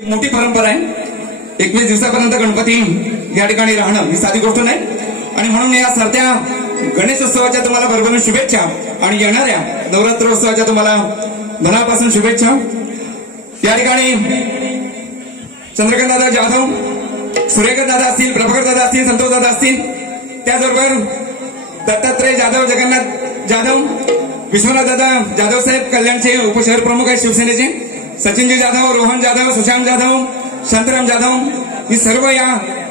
मोठी परंपरा आहे. 21 दिवसापर्यंत गणपती या ठिकाणी राहणं ही साधी गोष्ट नाही आणि म्हणून या सरत्या गणेशोत्सवाच्या तुम्हाला भरभरून शुभेच्छा आणि येणाऱ्या नवरात्रोत्सवाच्या तुम्हाला मनापासून शुभेच्छा. या ठिकाणी चंद्रकांत दादा जाधव, सूर्यकांत दादा असतील, प्रभाकर दादा असतील, संतोष दादा असतील, त्याचबरोबर दत्तात्रय जाधव, जगन्नाथ जाधव, विश्वनाथ दादा जाधव साहेब कल्याणचे उपशहर प्रमुख आहेत शिवसेनेचे, सचिनजी जाधव, रोहन जाधव, सुशांत जाधव, शांताराम जाधव, ही सर्व या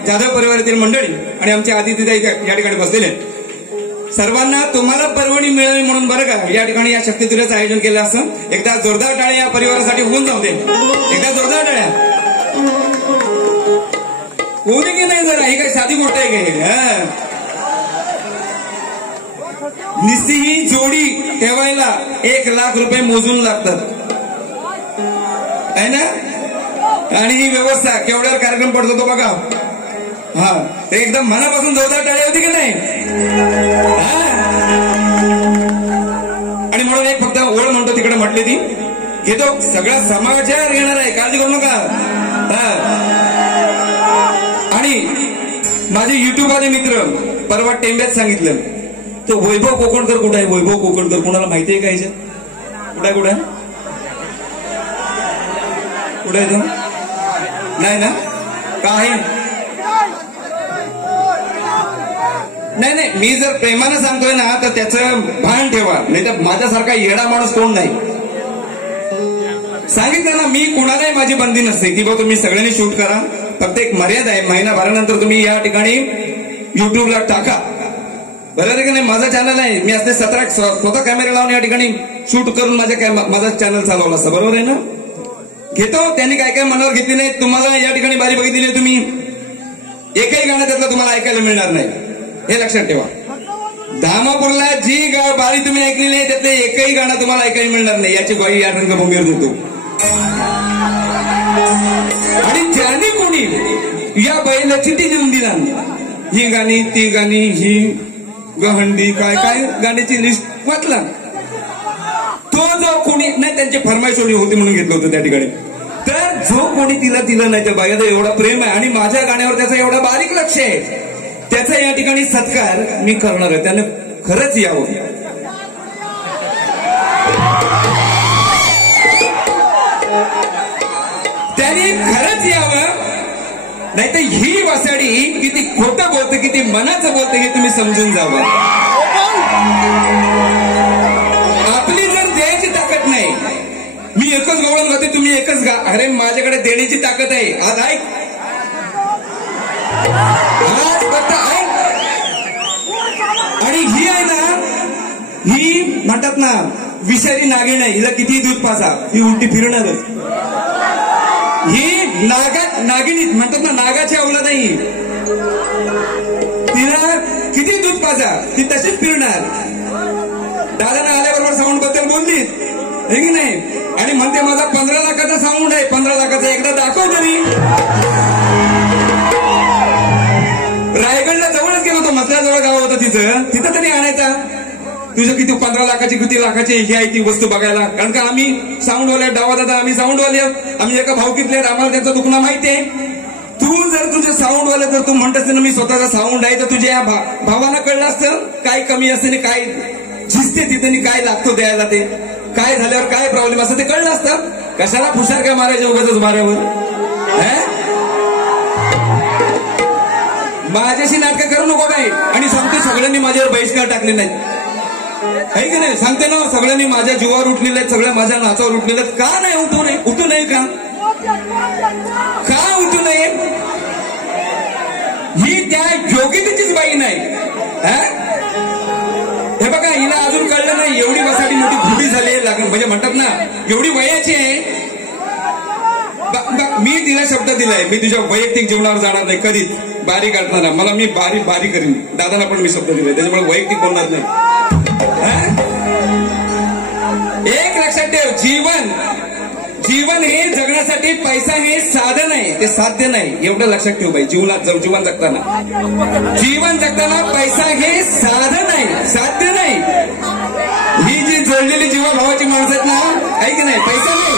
जाधव परिवारातील मंडळी आणि आमचे आदित्यताई या ठिकाणी बसलेले आहेत. सर्वांना तुम्हाला पर्वणी मिळावी म्हणून बरं का या ठिकाणी या शक्तीतुल्याचं आयोजन केलं असं. एकदा जोरदार टाळ्या या परिवारासाठी होऊन जाऊ दे. एकदा जोरदार टाळ्या होऊ दे की नाही जरा. ही काही साधी गोष्ट आहे काही. निस्ती ही जोडी ठेवायला 1 लाख रुपये मोजून लागतात आहे ना. आणि ही व्यवस्था केवढ्यावर कार्यक्रम पडतो तो बघा. हा ते एकदम मनापासून जोरदार टाळी होती की नाही. आणि म्हणून एक फक्त ओळ म्हणतो तिकडे म्हटली ती घेतो. सगळा समाचार येणार आहे, काळजी करू नका. आणि माझे युट्यूब वाले मित्र परवा टेंब्यात सांगितलं तो वैभव कोकणकर कुठे आहे. वैभव कोकणकर कुणाला माहिती आहे का याच्यात? कुठे कुठे कुठे आहे तो? नाही ना का आहे? नाही नाही, मी जर प्रेमानं सांगतोय ना तर त्याचं भान ठेवा, नाही तर माझ्यासारखा येडा माणूस कोण नाही. सांगितलं ना मी कुणालाही माझी बंदी नसते की बा तुम्ही सगळ्यांनी शूट करा. फक्त एक मर्यादा आहे, महिनाभरानंतर तुम्ही या ठिकाणी युट्यूबला टाका. बरोबर आहे की नाही. माझा चॅनल आहे, मी असते 17 स्वतः कॅमेरा लावून या ठिकाणी शूट करून माझा चॅनल चालवला असतं. बरोबर आहे ना. घेतो त्यांनी काय काय मनावर घेतली नाही. तुम्हाला या ठिकाणी बारी बघितली नाही तुम्ही, एकही गाणं त्यातलं तुम्हाला ऐकायला मिळणार नाही हे लक्षात ठेवा. धामापूरला जी बारी तुम्ही ऐकलेली आहे त्यातलं एकही गाणं तुम्हाला ऐकायला मिळणार नाही याची ग्वाही या रंगभूमीवर देतो. आणि ज्याने कोणी या बाईला चिठ्ठी देऊन दिला ही गाणी ती गाणी ही गहंडी काय काय गाण्याची लिस्ट वाचला, तो जो कोणी नाही त्यांची फरमाईशोडी होती म्हणून घेतलं होतं त्या ठिकाणी. तर जो कोणी तिला दिलं नाही त्या बाईला एवढा प्रेम आहे आणि माझ्या गाण्यावर त्याचं एवढा बारीक लक्ष आहे, त्याचा या ठिकाणी सत्कार मी करणार आहे. त्याने खरंच यावं. त्याने खरंच यावं, नाहीतर ही वासाडी किती खोटं बोलते किती मनाचं बोलते हे तुम्ही समजून जावं. आपली जर द्यायची ताकद नाही, मी एकच गवळण होते तुम्ही एकच गा. अरे माझ्याकडे देण्याची ताकद आहे. आज ऐक, आज फक्त ऐक. आणि ही आहे ना, ही म्हणतात ना विषारी नागिण आहे. हिला किती दूध पाजा ही उलटी फिरणारच. ही नागिणी म्हणतात ना नागाची अवलाद नाही. तिला किती दूध पाजा ती तशीच फिरणार. दादाने आल्याबरोबर साऊंड बद्दल बोलली हे की नाही. आणि म्हणते माझा 15 लाखाचा साऊंड आहे. 15 लाखाचा एकदा दाखव तरी. रायगडला जवळच गेलो होतो, मसल्याजवळ गाव होतं तिथं तरी आणायचा. तुझं किती 15 लाखाची किती लाखाची ही आहे ती वस्तू बघायला. कारण का आम्ही साऊंडवाले डावा दादा आम्ही साऊंडवाले आम्ही एका भावकीतले आम्हाला त्यांचं दुखणं माहिती आहे. तू जर तुझे साऊंडवाले जर तू म्हणत असते ना मी स्वतःचा साऊंड आहे तर तुझ्या या भावाला कळलं असतं काय कमी असते काय झिजते तिथे काय लागतो द्यायला, ते काय झाल्यावर काय प्रॉब्लेम असतं ते कळलं असतं. कशाला फुशार काय मारायचे उगाच माऱ्यावर. माझ्याशी नाटकं करू नको काय. आणि सांगते सगळ्यांनी माझ्यावर बहिष्कार टाकले नाहीत आहे की नाही. सांगते ना सगळ्यांनी माझ्या जीवावर उठलेले आहेत, सगळ्या माझ्या नाचावर उठलेले आहेत. का नाही उठू नये? उठू नये का? का उठू नये? ही त्या योग्यतेचीच बाई नाही. हे बघा हिला अजून कळलं नाही एवढी वसाडी मोठी खुबी झाली लागून म्हणजे म्हणतात ना एवढी वयाची आहे. मी तिला शब्द दिलाय मी तुझ्या वैयक्तिक जीवनावर जाणार नाही कधीच. बारी काढणार मला मी बारी करीन. दादाला पण मी शब्द दिलाय त्याच्यामुळे वैयक्तिक बोलणार नाही. एक लक्षात ठेव, जीवन हे जगण्यासाठी पैसा हे साधन आहे, ते साध्य नाही. एवढं लक्षात ठेव बाई. जीवन जगताना पैसा हे साधन आहे, साध्य नाही. ही जी जोडलेली जीवा भावाची माणसं आहेत ना, आहे की नाही, पैसा नाही.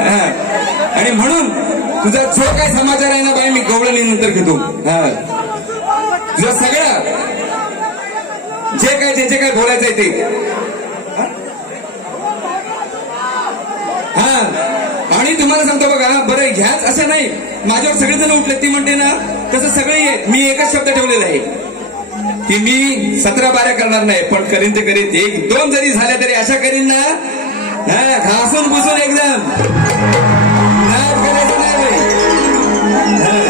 आणि म्हणून तुझा जो काय समाचार आहे ना बाई मी गवळणी नंतर घेतो. तुझं सगळं जे काय जे काय बोलायचंय ते. हा आणि तुम्हाला सांगतो बघा बरं ह्याच असं नाही माझ्यावर सगळेजण उठले ती म्हणते ना तसं सगळे मी एकच शब्द ठेवलेला आहे की मी 17-12 करणार नाही पण करीन ते करीन. 1-2 जरी झाल्या तरी अशा करीन ना घासून पुसून एकदम करायचं नाही.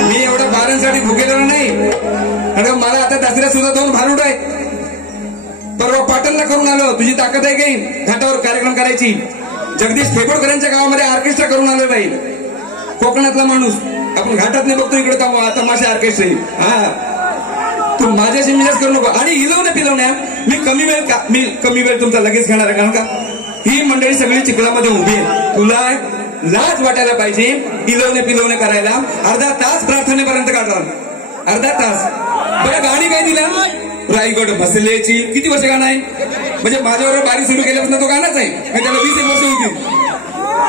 मी एवढं बारांसाठी भुकेलो नाही कारण मला आता दसऱ्यात सुद्धा 2 भारूड आहेत. परवा पाटणला करून आलो. तुझी ताकद आहे काही घाटावर कार्यक्रम करायची. जगदीश फेगोडकरांच्या गावामध्ये ऑर्केस्ट्रा करून आलो नाही. कोकणातला माणूस आपण घाटात नाही बघतो इकडे तमाशा ऑर्केस्ट्रा. हा तू माझ्याशी मिजाज करू नको. आणि हिलवण्या पिलवण्या मी कमी वेळ तुमचा लगेच घेणार आहे कारण का ही मंडळी सगळी चिखलामध्ये उभी आहे. तुला लाज वाटायला पाहिजे हिलवण्या पिलवण्या करायला. अर्धा तास प्रार्थनेपर्यंत काढला. अर्धा तास. बरं गाणी काय दिला रायगड बसलेची किती वर्ष गाणं आहे म्हणजे माझ्याबरोबर बारी सुरू केल्यापासून तो गाणंच आहे. त्याला 20 वर्ष होती.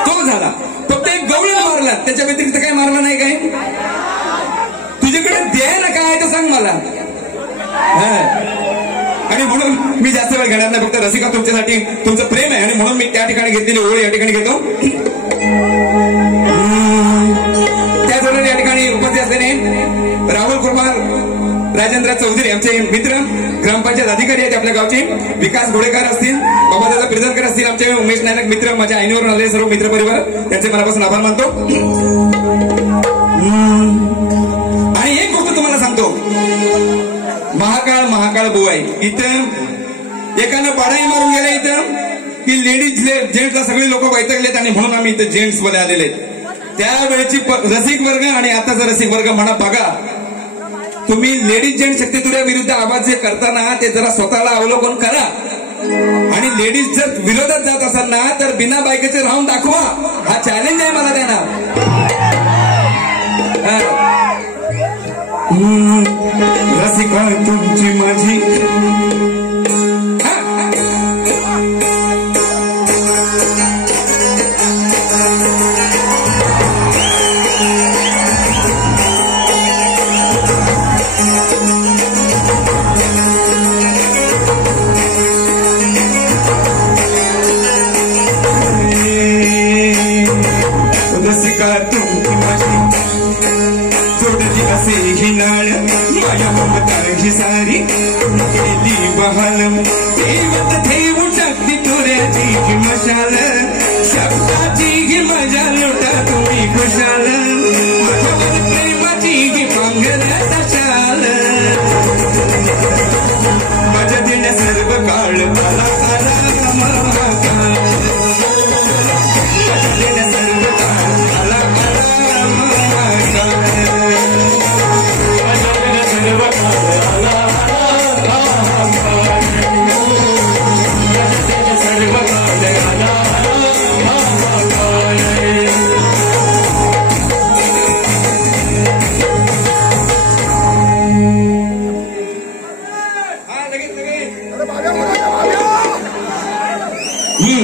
तो झाला फक्त एक गवळण मारला त्याच्या व्यतिरिक्त काय मारला नाही. काय तुझ्याकडे द्याय ना काय तर सांग मला. आणि म्हणून मी जास्त वेळ घेणार नाही. फक्त रसिका तुमच्यासाठी तुमचं प्रेम आहे आणि म्हणून मी त्या ठिकाणी घेतलेली ओळ या ठिकाणी घेतो. त्याचबरोबर या ठिकाणी उपस्थित असलेले राहुल कुमार राजेंद्र चौधरी आमचे मित्र ग्रामपंचायत अधिकारी आहेत आपल्या गावचे. विकास घोडेकर असतील बाबादादा प्रिझनकर असतील आमचे उमेश नायक मित्र माझ्या आईनीवरून आलेले सर्व मित्र परिवार त्यांचे मनापासून आभार मानतो. आणि एक गोष्ट तुम्हाला सांगतो महाकाळ बुवा आहे. इथं एकानं पाडाही मारून गेला इथं की लेडीज जेंट्सला सगळे लोक वैतागलेत आणि म्हणून आम्ही इथं जेंट्स मध्ये आलेले आहेत. त्यावेळेची रसिक वर्ग आणि आताचा रसिक वर्ग म्हणा बघा तुम्ही लेडीज जेंट्स शक्तीतुऱ्या विरुद्ध आवाज जे करताना ते जरा स्वतःला अवलोकन करा. आणि लेडीज जर विरोधात जात असाल ना तर बिना बायकेचे राहून दाखवा. हा चॅलेंज आहे मला त्यांना. रसिका तुमची माझी सारी गेली बहाल देवत ठेवू शकते तुऱ्याची ही मशाल शब्दाची ही मजा लुटा तुम्ही खुशाल माझ्यावर प्रेमाची ही पांघराचा शाल माझ्या देण्या सर्व काळ मला आला महाकाल माझ्या देण्या सर्व काळ मला आला महाकाल माझ्या देण्या सर्व काळ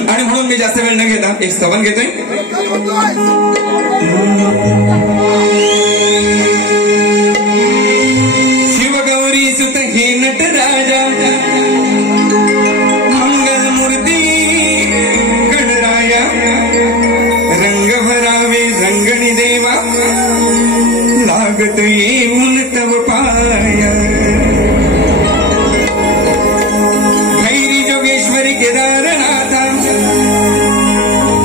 आणि म्हणून मी जास्त वेळ न घेता एक स्तवन घेतोय. शिवगौरी सुत ही नटराजा मंगलमूर्ती गणराया रंग भरावे रंगणी देवा लागत येऊन तव पाया भैरी जोगेश्वरी केदारनाथा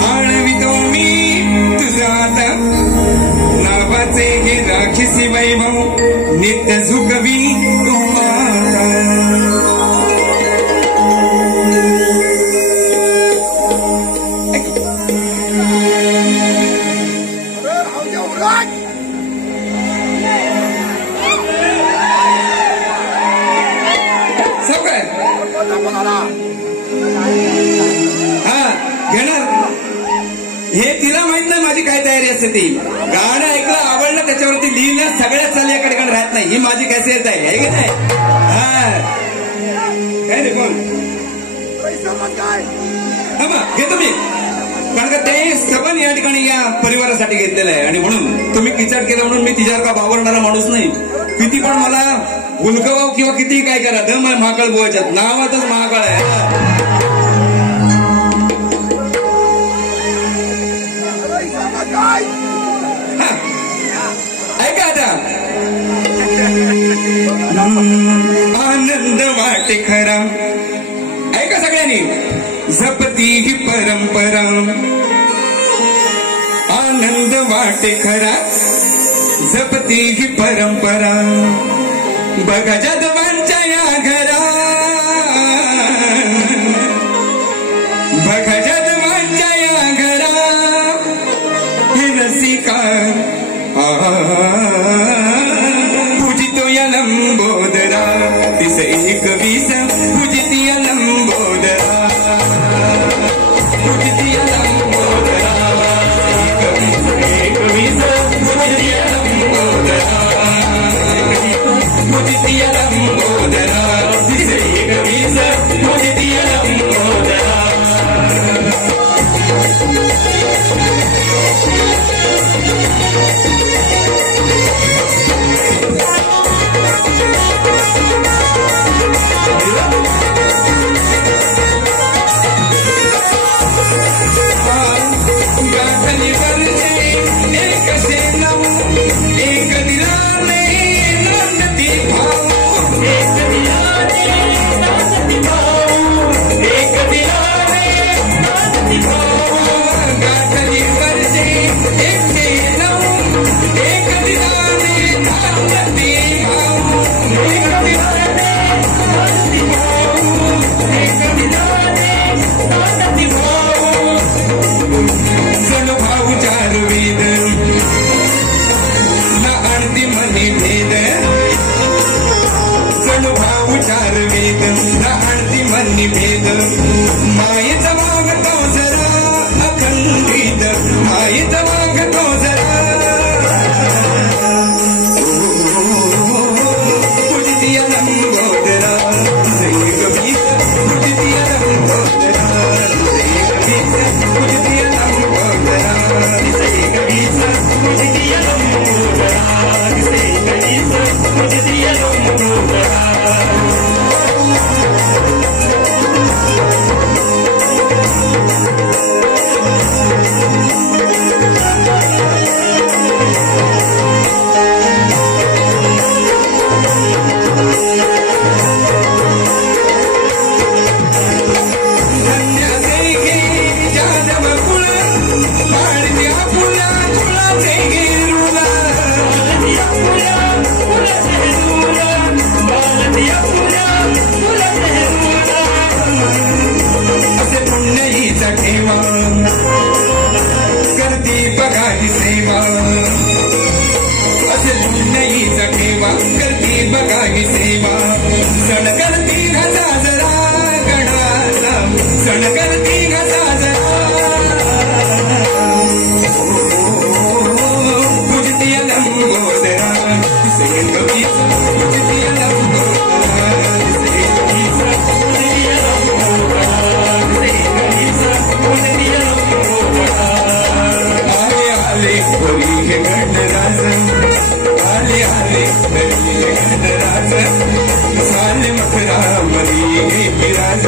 आणवितो मी तुझा आता नावाचे हे राक्षसी वैभव नित्य झुकवी तुम्हाला हे तिला माहित नाही माझी काय तयारी असते. ती गाणं ऐकलं आवडलं त्याच्यावरती लिहिलं सगळ्याच चाल एका ठिकाणी राहत नाही. ही माझी कॅसेट आहे की नाही. काय रे कोण घेतो मी कारण का ते सबन या ठिकाणी या परिवारासाठी घेतलेलं आहे आणि म्हणून तुम्ही किचाट केलं म्हणून मी तिच्यावर का बावरणारा माणूस नाही. किती पण मला गुलकवाव किंवा कितीही काय करा दम आहे महाकाळ बुवाच्यात नावातच महाकाळ आहे. ऐका आता आनंद वाटे खरा ऐका सगळ्यांनी जपती ही परंपरा आनंद वाटे खरा जपती ही परंपरा बघा जदवांच्या या घरा बघा जदवांच्या या घरा हे रसिका पूजितो या लंबोदरा तिस एक वीस पूजिती या लंबोदरा पूजिती या लंबोदरा एक वीस पूजिती या लंबोदरा पूजिती या लंबोदरा तिस एक वीस पूजिती या लंबोदरा. भेद मायेचा मागतो जरा अखंडित मायेचा मागतो जरा पूजिती या लंबोदरा पूजिती या लंबोदरा पूजिती या लंबोदरा पूजिती या लंबोदरा पूजिती या लंबोदरा. करती बघाही सेवा असे पुण्याईचा ठेवा करती बघाही सेवा सण करती घसा जरा गणाचा सण करती घसा जरा पूजती लंबोदरा पूजती लंबोदरा आले आले गणराज साले मखरा मरी विराज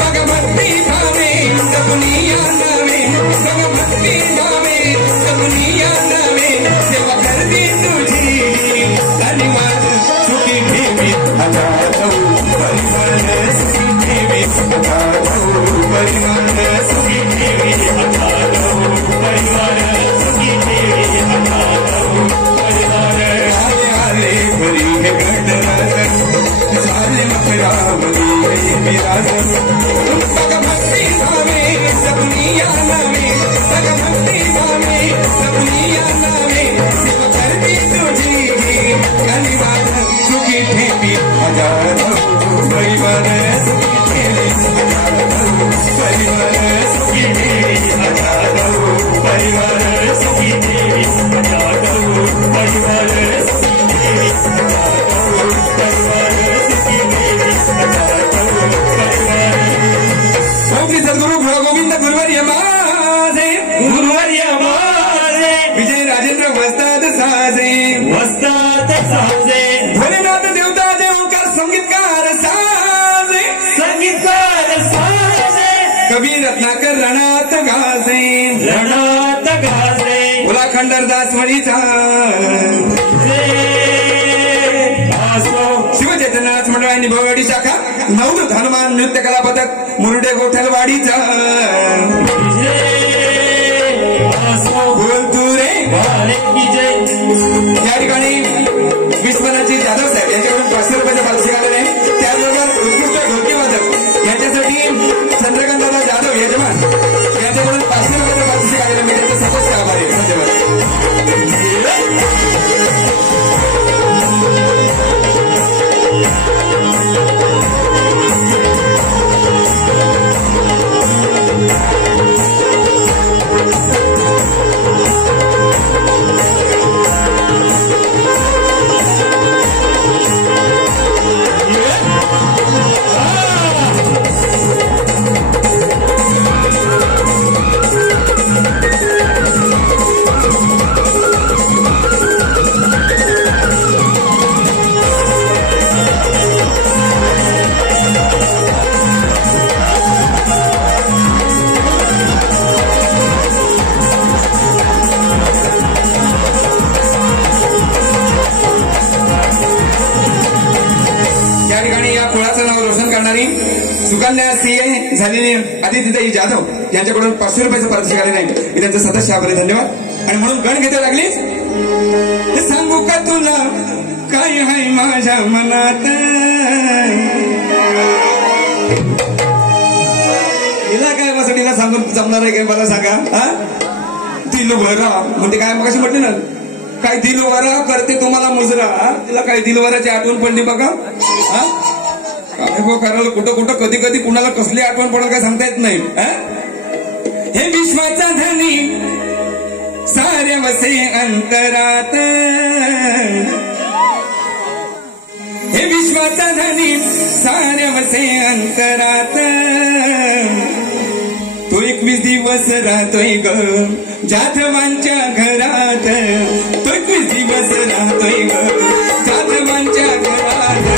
बघ भक्ती भावे सबनिया नवे बघ भक्ती भावे सबनिया नवे सेवा करती तुझी आणि माझ सुखी ठेवी आता परिवार सुखी ठेवी आता परिवार सुखी ठेवी आता परिवार सुखी ठेवी आता साले मखरा मरी विराज बघ भक्ती भावे सबनिया नवे बघ भक्ती भावे सबनिया साजे वस्तात साजे भोलेनाथ देवता देवकार संगीतकार साजे संगीतकार साजे कवी रत्नाकर रणात गाजे रणात गाजे बोला खंडरदास म्हणीचा शिवचैतन्यनाथ मंडळांनी भववाडी शाखा नवदूत हनुमान नृत्य कला पथक मुरुडे गोठलवाडीचा बोल तू रे या ठिकाणी विश्वनाथजी जाधव साहेब यांच्याकडून 500 रुपयाचे पारितोषिक आलेले आहे. त्याचबरोबर उत्कृष्ट ढोलकी वादक यांच्यासाठी चंद्रकांतदादा जाधव यजमान यांच्याकडून 500 रुपयाचे पारितोषिक आलेले मी त्यांचे सतत आभारी आहे. धन्यवाद. सुकन्या सीए झालेली आदित्यताई जाधव यांच्याकडून 500 रुपयाचं पारितोषिक आले नाही मी त्यांचं सतत आभारी. धन्यवाद. आणि म्हणून गण घेता लागलीच सांगू का तुला काय आहे माझ्या मनात हिला काय वसडीला सांगून जमणार आहे काय मला सांगा. हा दिलवरा म्हणजे काय मग म्हटले ना काय दिलवरा करते तुम्हाला मुजरा तिला काय दिलवराची आठवण पडली बघा. हा करायला कुठं कुठं कधी कधी कुणाला कसली आठवण पडेल काय सांगता येत नाही. हे विश्वाचा धनी सारे वसे अंतरात हे विश्वाचा धनी सारे वसे अंतरात तो 21 दिवस राहतोय ग जाधवांच्या घरात तो 21 दिवस राहतोय ग जाधवांच्या घरात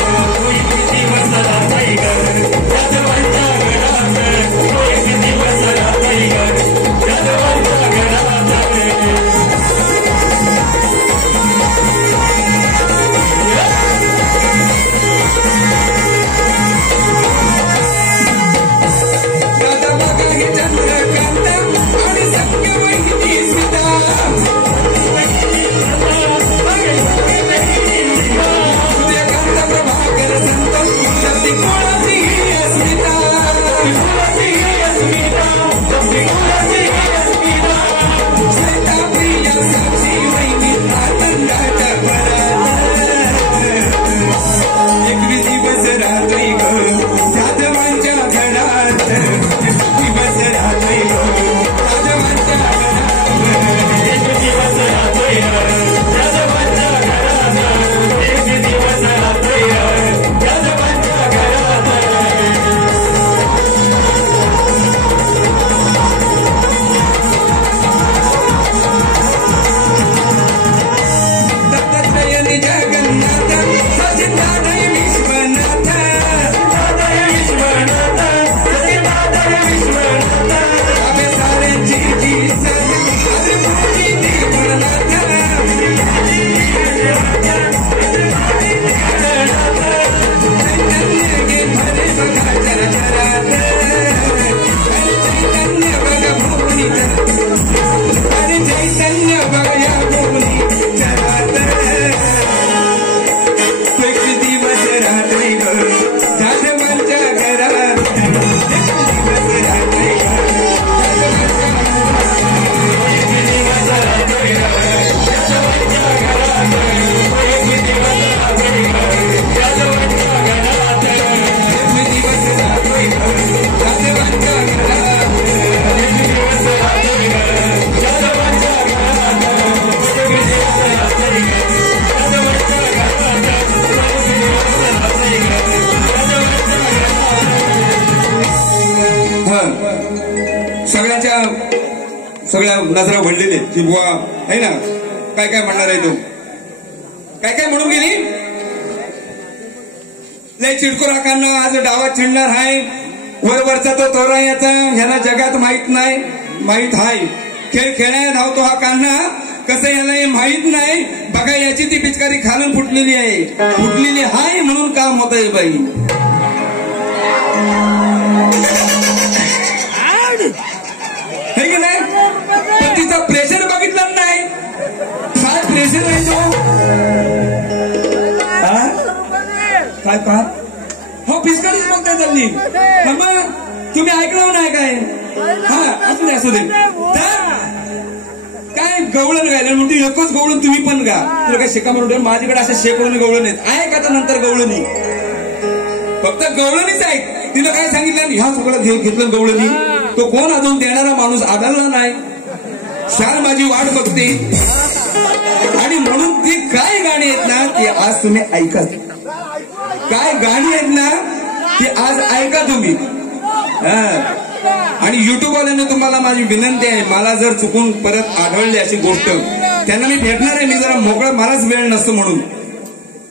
सगळ्या नजरा भरलेले की बुवा आहे ना काय काय म्हणणार आहे तू काय काय म्हणून गेली लय चिडको राखांना आज डावात चिडणार आहे वरवरचा तो तोरा याचा ह्याला जगात माहित नाही माहित आहे खेळ खेळायला धावतो हा कान्हा कसं याला हे माहित नाही बघा याची ती पिचकारी खालून फुटलेली आहे म्हणून काम होत आहे बाई हे की नाही पण तिचा प्रेशर बघितलं नाही काय प्रेशर आहे तो काय काय हो पिचकारीच बघताय चालली मग तुम्ही ऐकलं नाही काय हा असू दे काय गवळण गायला म्हणते एकच गवळण तुम्ही पण गा तुला काय शिका म्हणून माझ्याकडे अशा शेकडोनी गवळण आहेत आहे का आता नंतर गवळणी फक्त गवळणीच आहे तिला काय सांगितलं ह्या सगळं घेतलं गवळणी तो कोण अजून देणारा माणूस आढळला नाही शान माझी वाट बघते आणि म्हणून ती काय गाणी आहेत ना ती आज तुम्ही ऐका काय गाणी आहेत ना ती आज ऐका तुम्ही आणि युट्यूबवाल्यांना तुम्हाला माझी विनंती आहे मला जर चुकून परत आढळली अशी गोष्ट त्यांना मी भेटणार आहे मी जरा मोकळं मलाच वेळ नसतो म्हणून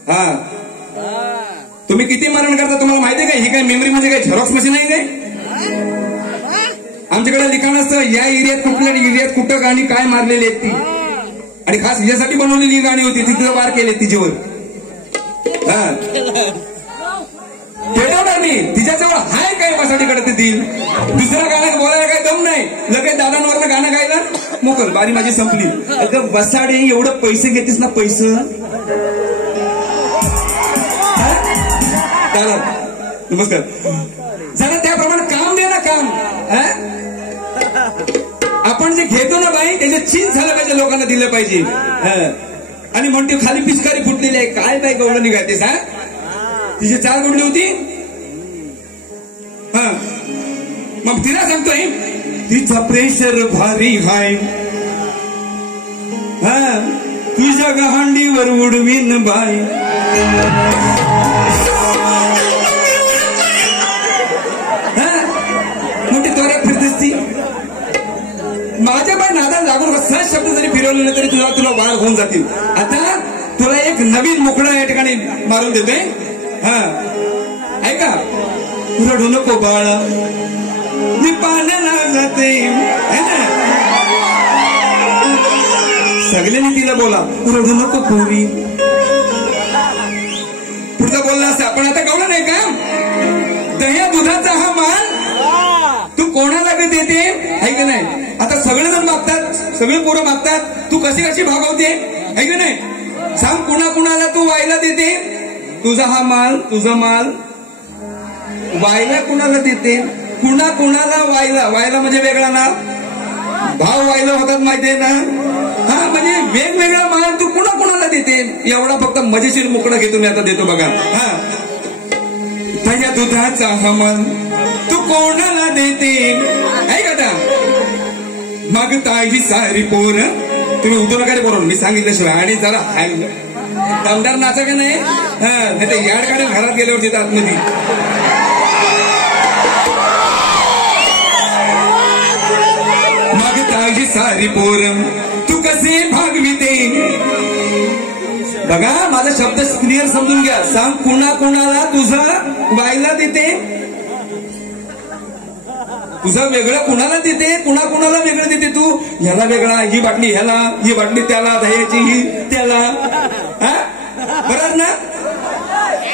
हा तुम्ही किती मरण करता तुम्हाला माहिती आहे का ही काय मेमरीमध्ये काय झेरॉक्स मशीन आहे काय आमच्याकडे लिखाण असतं या एरियात कुठल्या एरियात कुठं गाणी काय मारलेली आहेत ती आणि खास हिच्यासाठी बनवलेली गाणी होती तिथं वार केले तिच्यावर हा भेटवणार मी तिच्याजवळ हाय काय वासाडीकडे ते देईल दुसऱ्या गाण्यात बोलायला काही दम नाही लगेच दादांवरनं गाणं गायला मोकल बारी माझी संपली अगं वसाडी एवढं पैसे घेतीस ना पैसे नमस्कार जरा त्याप्रमाणे काम दे ना काम आपण जे घेतो ना बाई त्याचं चीज झालं पाहिजे लोकांना दिलं पाहिजे आणि म्हणते खाली पिचकारी फुटलेली आहे काय बाई गवळण निघातेस हा तिची चाल कुठली होती हा मग तिला सांगतोय तिचा प्रेशर भारी हाय हा तुझ्या गहांडीवर उडवीन बाई म्हणते तोऱ्या फिरतेस ती माझ्या बाई नादाला लागून सहज शब्द जरी फिरवले नाही तरी तुला वाढ होऊन जातील आता तुला एक नवीन मोकळा या ठिकाणी मारून देतोय हा ऐका रडू नको बाळा मी पाण्याला जाते सगळ्यांनी तिला बोला रडू नको पोरी पुढचा बोलला असं आपण आता कळलं नाही का दह्या दुधाचा हा माल तू कोणाला बी देते आहे का नाही आता सगळेजण मागतात सगळे पोरं मागतात तू कशी कशी भागवते आहे का नाही सांग कुणाला तू वायला देते तुझा हा माल तुझा माल वायला कुणाला देते कुणाला वायला म्हणजे वेगळा ना भाव वायला होतात माहितीये ना हा म्हणजे वेगवेगळा माल तू कुणाला देते एवढा फक्त मजेशीर मोकळा घेतो मी आता देतो बघा हा दह्या दुधाचा हा माल तू कोणाला देते आहे का मागता ही सारी पोर तुम्ही उदू नका रे पोरं मी सांगितल्याशिवाय आणि जरा हाय दमदार नाचा का नाही नाही तर याड काढून घरात गेल्यावर तिथं आतमध्ये मागता ही सारी पोरम तू कसे भागविते बघा माझा शब्द क्लिअर समजून घ्या सांग कुणाला तुझा वायला देते तुझा वेगळं कुणाला देते कुणाला वेगळं देते तू ह्याला वेगळा ही बाटली ह्याला ही बाटली त्याला दह्याची ही त्याला हा बरोबर ना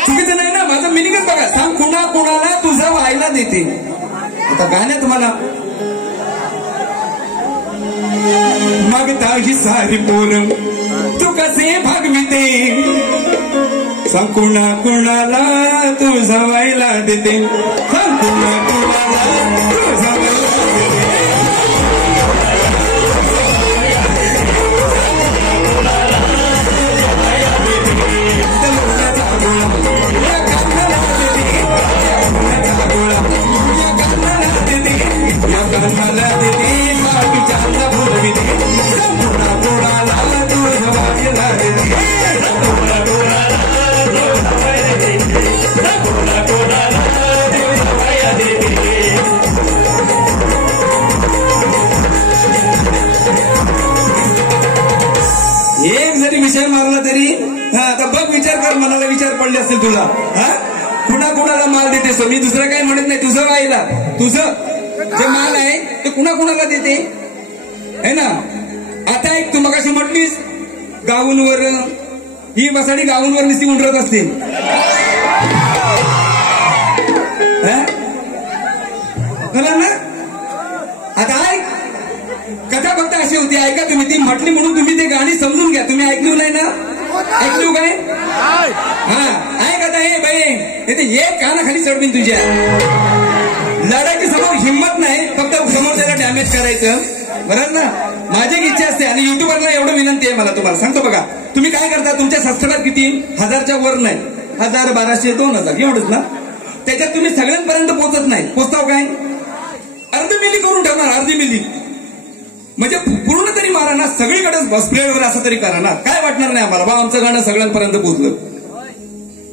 चुकीचं नाही ना माझं मिनिंगच बघा सांग कुणाला तुझा व्हायला देते आता गाण्यात मला मागता ही सारी पोरं तू कसे भागविते सांग कुणाला तुझा व्हायला देते सांग कुणाला तुझा जरी विषय मारला तरी आता बघ विचार कर, मनाला विचार पडले असतील तुला. कुणाला माल देतेस? मी दुसरं काही म्हणत नाही. तुझं राहिला, तुझं जे माल आहे ते कुणाला देते है ना. आता एक तू मगाशी म्हटलीस गाऊनवर, ही बसाडी गाऊनवर निस्ती उंडरत असते. ना आता ऐक, कथा फक्त अशी होती, ऐका तुम्ही. ती म्हटली म्हणून तुम्ही ते गाणी समजून घ्या. तुम्ही ऐकली नाही ना? ऐकलो काय? ऐक आता. हे बाई एक कानाखाली चढवीन तुझ्या. लढायची समोर हिंमत नाही, फक्त समोर त्याला डॅमेज करायचं. बरोबर ना? माझी एक इच्छा असते आणि युट्यूबरला एवढं विनंती आहे मला, तुम्हाला सांगतो बघा. तुम्ही काय करता, तुमच्या सबस्क्राईबर किती? 1000च्या वर नाही, 1000, 1200, 2000 एवढंच ना. त्याच्यात तुम्ही सगळ्यांपर्यंत पोहोचत नाही. पोचताव काय? अर्धी मिली करून ठेवणार, अर्धी मिली म्हणजे पूर्ण तरी मारा ना, सगळीकडे स्प्रेडवर असं तरी करा ना. काय वाटणार नाही आम्हाला, बा आमचं गाणं सगळ्यांपर्यंत पोहोचलं.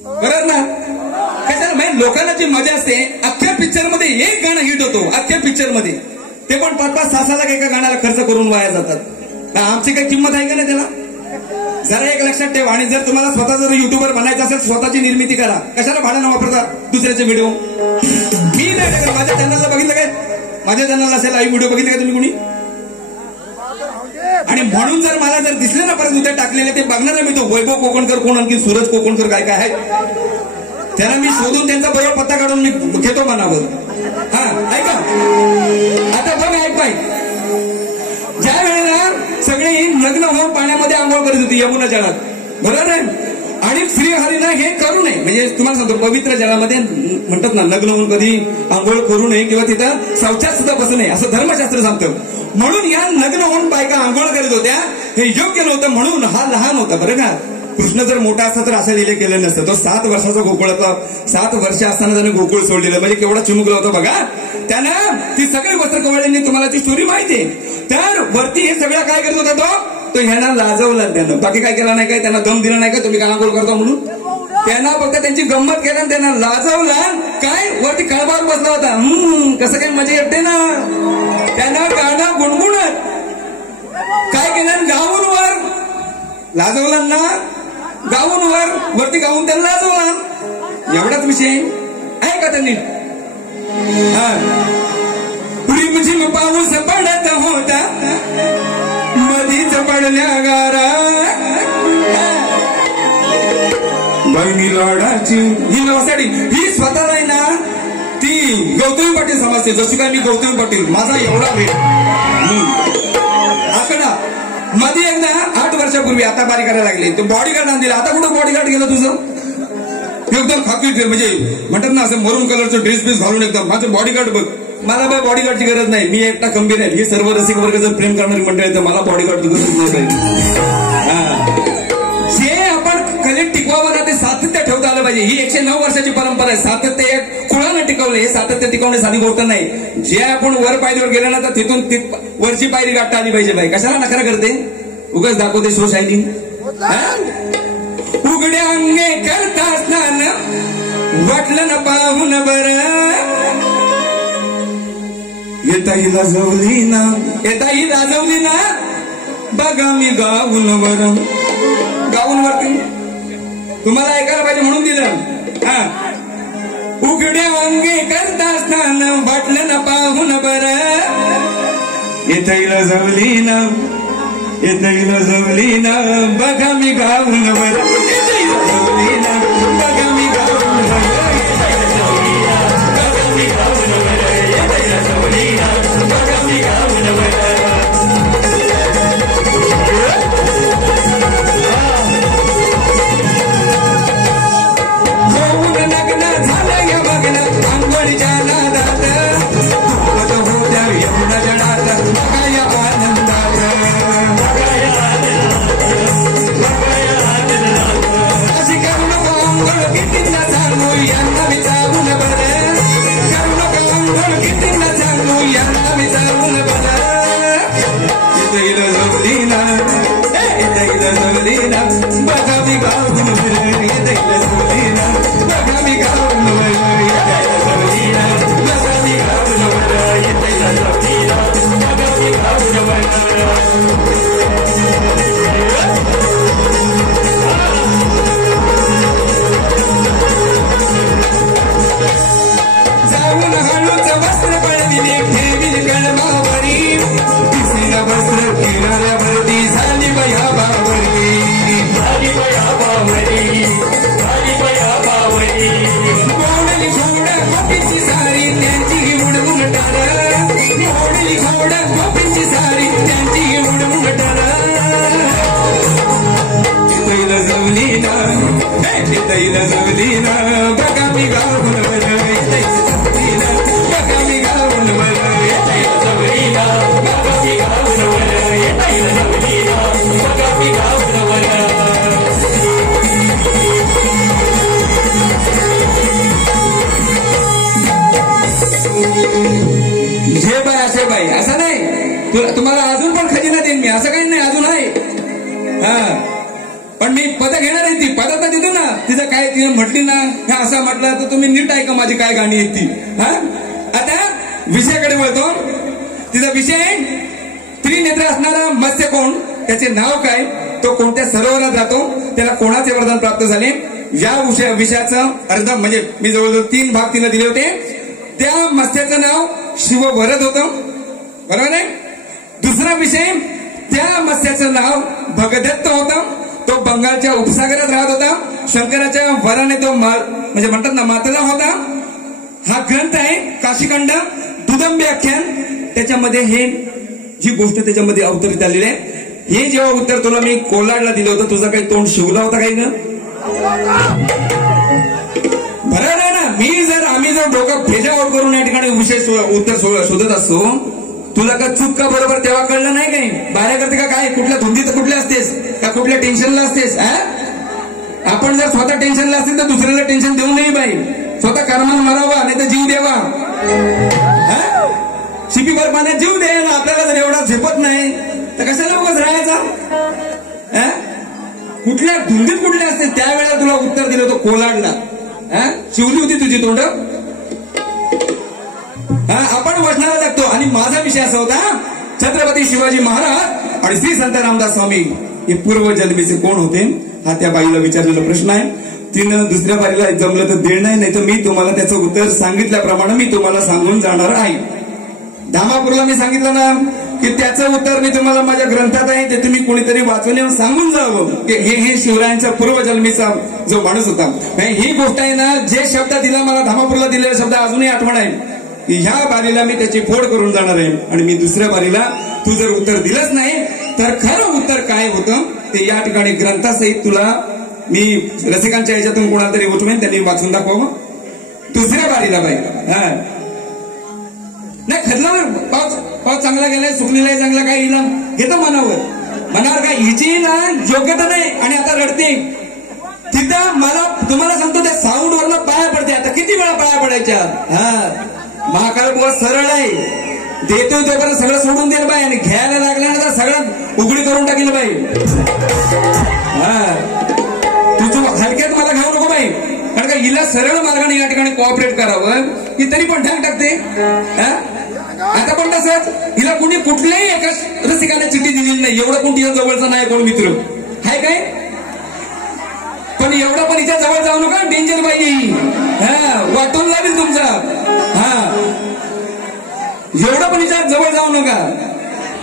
बरोबर ना? कशाला माहिती, लोकांना जी मजा असते, अख्ख्या पिक्चर मध्ये एक गाणं हिट होतो, अख्ख्या पिक्चर मध्ये, ते पण 5-5, 6-6 लाख एका गाण्याला खर्च करून वाया जातात. आमची काही किंमत आहे का नाही त्याला? जरा एक लक्षात ठेवा. आणि जर तुम्हाला स्वतः जर युट्यूबर बनायचं असेल, स्वतःची निर्मिती करा. कशाला भाड्यानं वापरता दुसऱ्याचे व्हिडिओ? मी नाही, माझ्या चॅनलला बघितलं काय? माझ्या चॅनलला असेल लाईव्ह व्हिडिओ बघितले का तुम्ही कुणी? आणि म्हणून जर मला जर दिसले ना परत उद्या टाकलेले, ते बघणार मी. तो वैभव कोकणकर कोण, आणखी सूरज कोकणकर काय काय आहे, त्याला मी शोधून त्यांचा बरोबर पत्ता काढून मी घेतो मनावर. ऐका आता बघ, ऐक बाई. ज्या वेळेला सगळे लग्न होऊन पाण्यामध्ये आंघोळ करत होती यमुना जळात, बरोबर आहे. आणि श्रीहरीनं हे करू नये, म्हणजे तुम्हाला सांगतो पवित्र जळामध्ये म्हणतात ना, लग्न होऊन कधी आंघोळ करू नये किंवा तिथं शौचात सुद्धा बसू नये असं धर्मशास्त्र सांगतं. म्हणून या लग्न होऊन बायका आंघोळ करत होत्या, हे योग्य नव्हतं. म्हणून हा लहान होता, बरं का. कृष्ण जर मोठा असता तर असं लिहिले केलं नसतं. तो 7 वर्षाचा गोकुळातला, 7 वर्ष असताना त्याने गोकुळ सोडलेलं, म्हणजे केवढा चिमुकला होता बघा. त्यानं ती सगळी वस्त्र कवळ्यांनी, तुम्हाला ती स्टोरी माहितीये. तर वरती हे सगळं काय करत होता तो ह्यांना लाजवला त्यानं. बाकी काय केला नाही, काय त्यांना दम दिला नाही का तुम्ही का आंघोळ करता म्हणून. त्यांना फक्त त्यांची गंमत केला आणि त्यांना लाजवला. काय वरती कळबावर बसला होता, कसं काही मजा येते ना. त्यानं गाणं गुणगुणत काय केलं, गाऊनवर लाजवलांना, गाऊनवर वरती गाऊन त्यांना लाजवला. एवढाच विषय आहे का त्यांनी. रिमझिम पाऊस पडत होता, मधीच पडल्या गारा, बहिणी लाडाची. ही नवसाडी ही स्वतःला आहे ना, ती गौतमी पाटील समजते. जशी काय मी गौतमी पाटील, माझा एवढा वेळ आकडा. मध्ये एकदा 8 वर्षापूर्वी, आता बारी करायला लागले, तो बॉडीगार्ड आणलेला. आता कुठं बॉडीगार्ड गेलं तुझं? एकदम खाकी, म्हणजे म्हणतात ना असं मरून कलरचं ड्रेस बीस घालून एकदम. माझं बॉडीगार्ड बघ. मला बाय बॉडीगार्डची गरज नाही, मी एकटा खंबीर आहे. हे सर्व रसिक वर्ग जर प्रेम करणारी मंडळी तर मला बॉडीगार्डची गरज नाही. जे आपण कलेक्ट टिकवावं ना, ते सातत्य ठेवता आलं पाहिजे. ही 109 वर्षाची परंपरा आहे. सातत्य कुणाला टिकवलं, हे सातत्य टिकवणे साधी गोष्ट नाही. जे आपण वर पायरीवर गेलं ना, तर तिथून वरची पायरी गाठता आली पाहिजे. बाई कशाला नखरा करते, उगाच दाखवते शो शायनिंग. उघड्या अंगे करता स्नान, वाटलं ना पाहून बरं. येताही लाजवली ना, येताही लाजवली ना, बघा मी गाऊनवर. गाऊनवरती तुम्हाला ऐकायला पाहिजे म्हणून दिलं. उघड्या अंगे करता स्नान, वाटलं ना पाहून बरं. येताही लाजवली ना, येताही लाजवली ना, बघा मी गाऊनवर. येताही लाजवली ना, बघा मी गाऊनवर. पण मी पद घेणार आहे ती पदात देतो ना तिचं काय तिने म्हटली ना हे असं म्हटलं तर तुम्ही नीट ऐका माझी काय गाणी आहेत ती. हा आता विषयाकडे वळतो. तिचा विषय त्रिनेत्र असणारा मत्स्य कोण, त्याचे नाव काय, तो कोणत्या सरोवरात राहतो, त्याला कोणाचे वरदान प्राप्त झाले, या विषयाचं अर्ध म्हणजे मी जवळजवळ 3 भाग तिला दिले होते. त्या मत्स्याचं नाव शिववरद होतं, बरोबर आहे. दुसरा विषय त्या मत्स्याचं नाव भगदत्त होतं, तो बंगालच्या उपसागरात राहत होता. शंकराच्या वराने तो म्हणजे म्हणतात ना मातला होता. हा ग्रंथ आहे काशीखंड दुदंबी आख्यान. त्याच्यामध्ये ही गोष्ट त्याच्यामध्ये अवतरित आलेली आहे. हे जेव्हा उत्तर तुला मी कोलाडला दिलं होतं तुझं काही तोंड शिवला होता काही ना, बरोबर आहे ना. आम्ही जर डोकं फेजा आउट करून या ठिकाणी विषय उत्तर शोधत असतो, तुला का चूक का बरोबर तेव्हा कळलं नाही काही. बाऱ्या करते का काय, कुठल्या धुंदीत कुठल्या असतेस का, कुठल्या टेन्शनला असतेस. आपण जर स्वतः टेन्शनला असतील तर दुसऱ्याला टेन्शन देऊ नये बाई. स्वतः कर्मानं मरावा नाही तर जीव द्यावा. शिपी भर पाण्यात जीव दे. आपल्याला जर एवढा झेपत नाही तर कशाला उगाच राहायचा. कुठल्या धुंदीत कुठल्या असते त्यावेळेला तुला उत्तर दिलं होतं कोलाडला. शिवली होती तुझी तोंड. आपण वचनाला लागतो. आणि माझा विषय असा होता छत्रपती शिवाजी महाराज आणि श्री संत रामदास स्वामी हे पूर्वजन्मीचे कोण होते, हा त्या बाईला विचारलेला प्रश्न आहे. तिनं दुसऱ्या बाईला जमलं तर देणं नाही तर मी तुम्हाला त्याचं उत्तर सांगितल्याप्रमाणे मी तुम्हाला सांगून जाणार आहे. धामापूरला मी सांगितलं ना की त्याचं उत्तर मी तुम्हाला माझ्या ग्रंथात आहे, ते तुम्ही कोणीतरी वाचून येऊन सांगून जावं की हे शिवरायांच्या पूर्वजन्मीचा जो माणूस होता. ही गोष्ट आहे ना, जे शब्द दिला मला धामापूरला दिलेला शब्द अजूनही आठवण आहे की ह्या बारीला मी त्याची फोड करून जाणार आहे. आणि मी दुसऱ्या बारीला तू जर उत्तर दिलंच नाही तर खरं उत्तर काय होतं ते या ठिकाणी ग्रंथासहित तुला मी रसिकांच्या ह्याच्यातून कोणाला तरी उठवेन, त्यांनी वाचून दाखवावं. दुसऱ्या बारीला बाई नाही खदलावर पाऊस चांगला गेलाय, सुकलेला चांगला काय हिला घेतो मनावर काय हिची ना योग्यता नाही. आणि आता रडते तिथं मला तुम्हाला सांगतो त्या साऊंड वरला पाया पडते. आता किती वेळा पाया पडायच्या. महाकाळ बुवा सरळ आहे, देतोय तोपर्यंत सगळं सोडून देईल बाई. आणि घ्यायला लागल्यानंतर सगळं उघडी करून टाकेल बाई. तुझं हलक्यात मला घाऊ नको बाई. कारण का हिला सरळ मार्गाने या ठिकाणी कोऑपरेट करावं ही तरी पण ढंग टाकते. आता पण तसंच हिला कुणी कुठल्याही एका रसिकाने चिठ्ठी दिलेली नाही. एवढं कोण तिच्या जवळचा नाही कोण मित्र हाय काय. पण एवढं पण हिच्या जवळ जाऊ नका, डेंजर बाई ही. वाटून लागेल तुमचा. एवढं पण हिच्या जवळ जाऊ नका.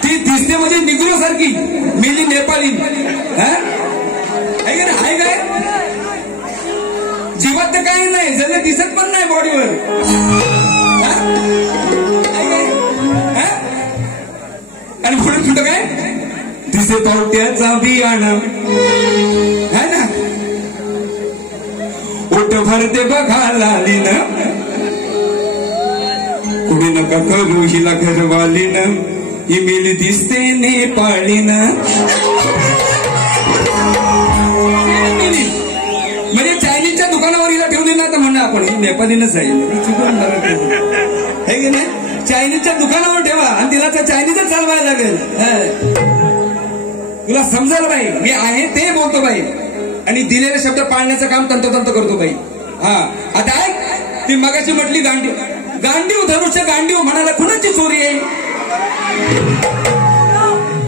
ती दिसते म्हणजे निग्रो सारखी मेली नेपाली. हाय काय जीवात तर काही नाही, जर दिसत पण नाही बॉडीवर. आणि पुढे म्हणतो काय दिसे पावट्याचा बियाणं है ना, ओट भरते बघायला आली ना, कुणी नका करू हिला घरवाली ना, ही मेली दिसते नेपाळीन. म्हणजे चायनीजच्या दुकानावर हिला ठेवली ना तर म्हणणं आपण ही नेपाळीनच आहे. चुकून हे की नाही, चायनीजच्या दुकानावर ठेवा आणि तिला त्या चायनीजच चालवायला लागेल. तुला समजायला बाई मी आहे ते बोलतो बाई. आणि दिलेले शब्द पाळण्याचं काम तंतोतंत करतो बाई. आता ऐक, ती मगाशी म्हटली गांडीव. गांडीव धनुष्य गांडीव म्हणाला कुणाची चोरी आहे,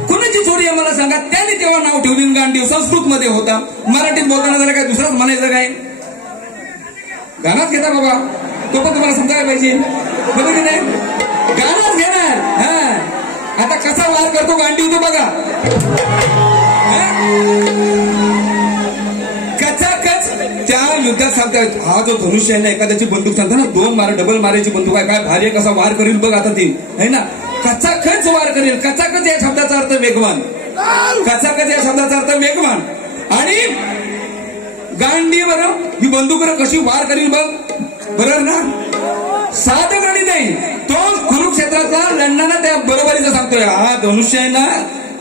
कुणाची चोरी आहे मला सांगा. त्याने तेव्हा नाव ठेवली गांडीव. संस्कृत मध्ये होता, मराठीत बोलताना जरा काय दुसराच म्हणायचं काय. गाणाच घेता बाबा, तो पण तुम्हाला समजायला पाहिजे. बरोबर की नाही, गाणाच घेणार. आता कसा वार करतो गांडीव तो बघा. कचाकच त्या युद्धात सांगतात. हा जो धनुष्य आहे ना, एखाद्याची बंदूक सांगतो ना, 2 मार डबल मारायची बंदूक आहे. काय भारी कसा वार करील बघ आता ती है ना. कचाकच वार करेल. कचाकच या शब्दाचा अर्थ वेगवान. कचाकच या शब्दाचा अर्थ वेगवान. आणि गांडी बरं ही बंदूक कशी वार करील बघ. बरोबर ना, साधं गणित नाही. तो कुरुक्षेत्रातला लढणारा त्या बरोबरीचा सांगतोय. हा धनुष्य आहे ना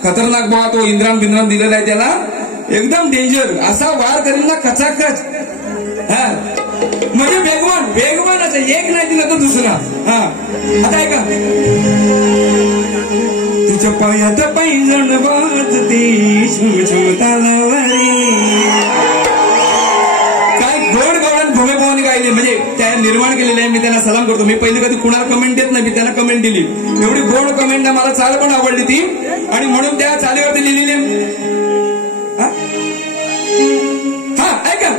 खतरनाक बा, तो इंद्राम बिंद्राम दिलेला आहे त्याला, एकदम डेंजर. असा वार करेल ना कचाकच. म्हणजे वेगवान वेगवानाचा एक नाही दिला तर दुसरा. आता ऐका, तुझ्या पायात पैंजण वाजते, झुमझुम तलवारी. निर्माण केलेल्या आहे. मी त्यांना सलाम करतो. मी पहिली कधी कुणाला कमेंट देत नाही, मी त्यांना कमेंट दिली. एवढी गोड कमेंट मला चाल पण आवडली ती, आणि म्हणून त्या चालीवरती लिहिलेली. हा ऐका,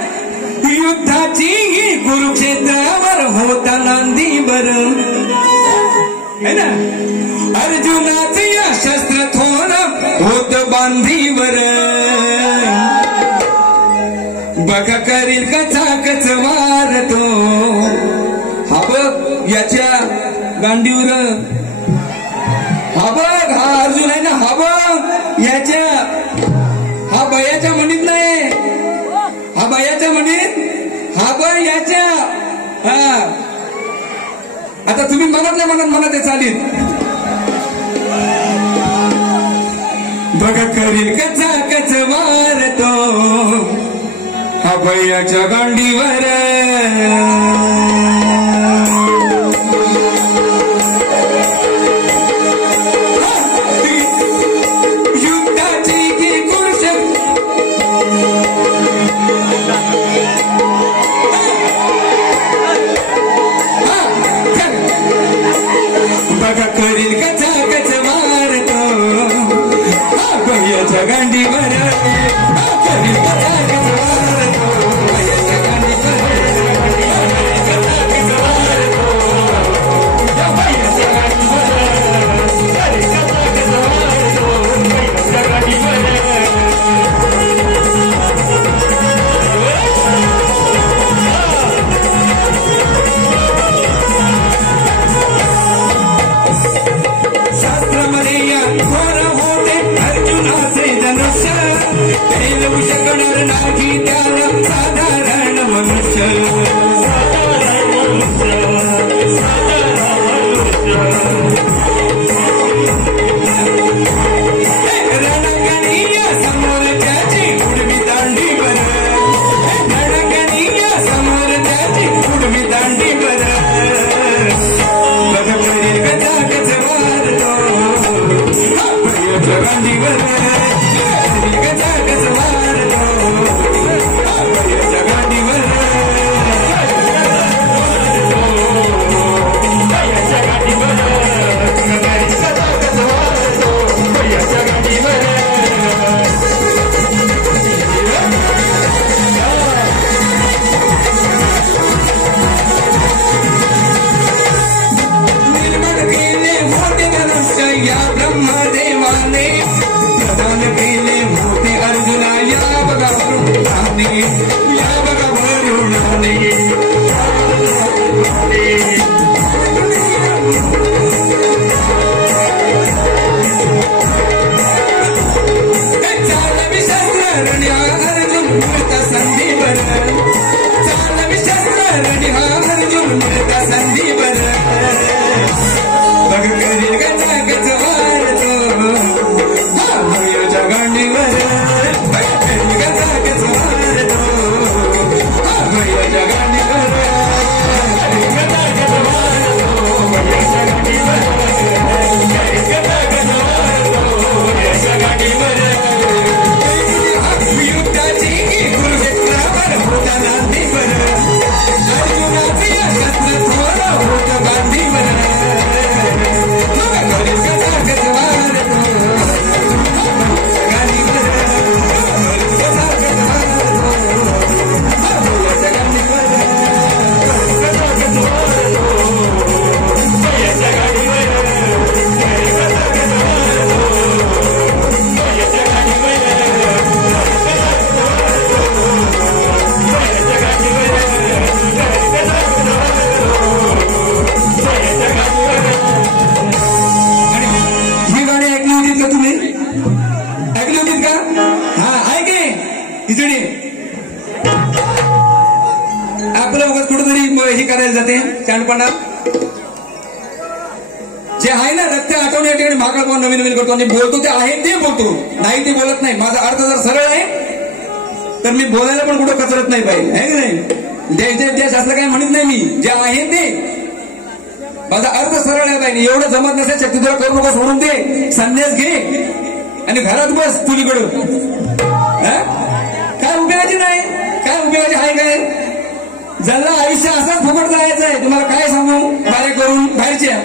युद्धाची कुरुक्षेत्रावर होता नांदीवर है ना, अर्जुनाचे या शस्त्र थोर होत बांधीवर, बघा करील कचाकच मारतो, हा बघ याच्या गांडीवर, हा बघ हा अर्जुन आहे ना, हा बघ याच्या, हा बयाच्या म्हणीत नाही, हा बयाच्या म्हणीत, हा बघ याच्या. हा आता तुम्ही म्हणत नाही, म्हणत ते चालीत. बघा करील कचाकच मारतो, हा बयाच्या गांडीवर, युद्धाची की कुरुष, बघा करील कचाकच मारतो, हा बयाच्या गांडीवर, करील कचाकच मारतो, बयाच्या गांडीवर, कचाकच मारतो, या बयाच्या गांडीवर, कचाकच मारतो, बयाच्या गांडीवर. शास्त्रामध्ये या घोर होते अर्जुनाचे धनुष्य, पेलवू शकणार नाही त्याला साधारण मनुष्य, रणगणीय समोर त्याची उडवी दांडीवर, रणगणीय समोर त्याची उडवी दांडीवर, बघ करील कचाकच मारतो, बयाच्या गांडीवर, करील कचाकच मारतो, बयाच्या गांडीवर, बयाच्या गांडीवर, करील कचाकच मारतो, बयाच्या गांडीवर. निर्माण केले मोठे धनुष्य या ब्रह्मदेवाने, प्रदान केले मोठे अर्जुना या बघा वरुणाने, या बघा वरुणाने, चालवी शस्त्र रण्या अर्जुन मृत संधीवर, चालवी शस्त्र रण्या अर्जुन मृत संधीवर, बघ करील कचाकच मारतो, हा बयाच्या गांडीवर, बघ करील कचाकच मारतो, हा बयाच्या गांडीवर, करील कचाकच मारतो, बयाच्या गांडीवर, करील कचाकच मारतो, बयाच्या गांडीवर. युद्धाची कुरुक्षेत्रावर होता नांदीवर, अर्जुनाचे या शस्त्र थोर होत गांधीवर, करील कचाकच मारतो, गांडीवर, करील कचाकच मारतो, बयाच्या गांडीवर, करील कचाकच मारतो, बयाच्या गांडीवर, करील कचाकच मारतो, बयाच्या गांडीवर. ही गाणी ऐकली होतीत का तुम्ही? ऐकली होतीत का? हा ऐके खिचडी आपलं उगाच कुठेतरी हे करायला जाते चांडपणा, जे आहे ना रक्त आठवण या ठिकाणी मागं कोण नवीन नवीन करतो आणि बोलतो ते आहे ते बोलतो, नाही ते बोलत नाही. माझा अर्थ जर सरळ आहे तर मी बोलायला पण कुठं कचरत नाही पाहिजे, आहे की नाही? जे शास्त्र काय म्हणत नाही, मी जे आहे ते माझा अर्थ सरळ आहे पाहिजे. एवढं जमत नसेल शक्ती तुला करू नका, सोडून दे, संन्यास घे आणि घरात बस तुलीकडं. काय उपयोगाची नाही, काय उपयोगाची आहे काय? ज्याला आयुष्य असंच फुकट जायचंय तुम्हाला काय सांगू बाऱ्या करून बाहेरच्या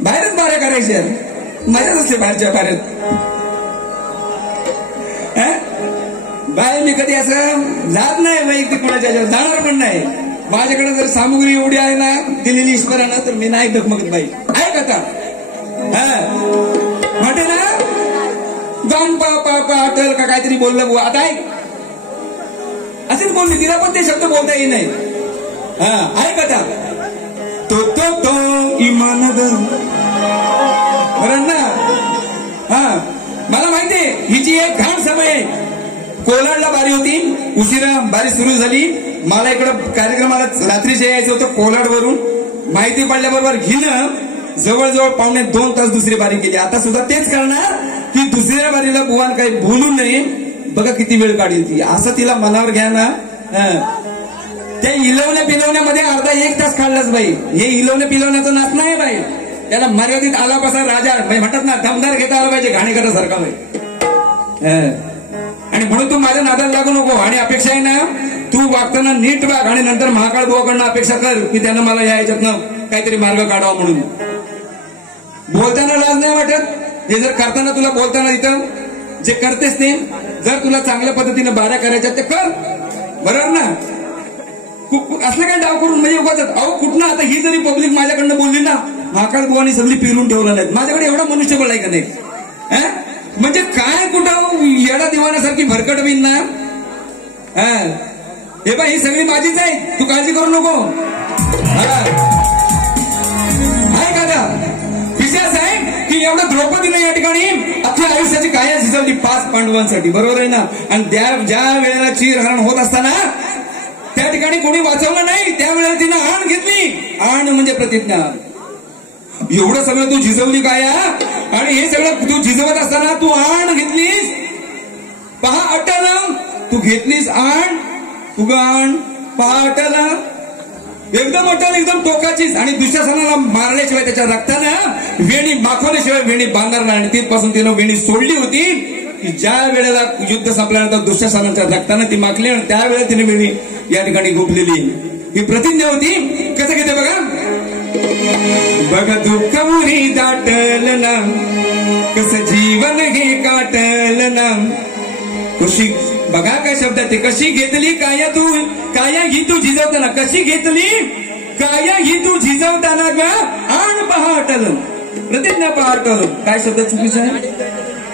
बाहेरच बाऱ्या करायच्या मजाच असते बाहेरच्या बाहेर बाहेर मी कधी असं जात नाही वैयक्तिक कोणाच्या जाणार पण नाही माझ्याकडे जर सामुग्री एवढी आहे ना दिलेली ईश्वरानं तर मी नाही डगमगत बाई आहे का म्हणते ना गाण पा अटल का काहीतरी बोललं बुवा आता ऐक असेच बोलली तिला पण ते शब्द बोलता येईल नाही आहे का तो इमानदार बरं ना मला माहितीये हिची एक घाण समय कोलाडला बारी होती उशिरा बारी सुरू झाली मला इकडं कार्यक्रमाला रात्रीचे यायचं होतं कोलाड वरून माहिती पडल्याबरोबर हिनं जवळजवळ 1.5-2 तास दुसरी बारी केली आता सुद्धा तेच करणार की दुसऱ्या बारीला बुवान काही बोलू नये बघा किती वेळ काढेल ती असं तिला मनावर घ्या ना त्या इलवण्या पिलवण्यामध्ये अर्धा 1 तास काढलाच बाई हे इलवण्या पिलवण्याचं नाच नाही बाई त्याला मर्यादित आलापासा राजा म्हणतात ना दमदार घेता आला पाहिजे घाणेकरासारखा बाई आणि म्हणून तू माझ्या नादाला लागू नको आणि अपेक्षा आहे ना तू वागताना नीट वाग आणि नंतर महाकाळ बुवाकडनं अपेक्षा कर की त्यानं मला या याच्यातनं काहीतरी मार्ग काढावा म्हणून बोलताना लाज नाही वाटत हे जर करताना तुला बोलताना इथं जे करतेस ते जर तुला चांगल्या पद्धतीने बाऱ्या करायच्या ते कर बरोबर ना असलं काय डाव करून म्हणजे उगाच अहो कुठनं आता ही जरी पब्लिक माझ्याकडनं बोलली ना महाकाळ बुवानी सगळी पिरून ठेवलं नाहीत माझ्याकडे एवढा मनुष्यबळ आहे का नाही म्हणजे काय कुठं येडा दिवाण्यासारखी भरकट बिन ना हे बा ही सगळी माझीच आहे तू काळजी करू नको आहे का विशेष आहे की एवढं द्रौपदीने या ठिकाणी अख्ख्या आयुष्याची काया झिजवली 5 पांडवांसाठी बरोबर आहे ना आणि ज्या वेळेला चीरहरण होत असताना त्या ठिकाणी कोणी वाचवलं नाही त्यावेळेला तिनं आण घेतली आण म्हणजे प्रतिज्ञा एवढं सगळं तू झिजवली काया आणि हे सगळं तू झिजवत असताना तू आण घेतलीस पहा अटल तू घेतलीस आण उगाण पहा अटल एकदम अटल एकदम टोकाचीच आणि दुःशासनाला मारल्याशिवाय त्याच्या रक्तानं वेणी माखवल्याशिवाय वेणी बांधणार नाही आणि तिथपासून तिनं वेणी सोडली होती की ज्या वेळेला युद्ध संपल्यानंतर दुःशासनाच्या रक्तानं ती माखली आणि त्यावेळेला तिने वेणी या ठिकाणी गोपलेली ही प्रतिज्ञा होती कसं घेते बघा दुःख मुरी दाटल ना कसं जीवन हे काटल ना कशी बघा काय शब्द ते कशी घेतली काया ही तू झिजवताना कशी घेतली काया ही तू झिजवताना ग आण पहा अटल प्रतिज्ञा पहा अटल काय शब्द चुकीचा आहे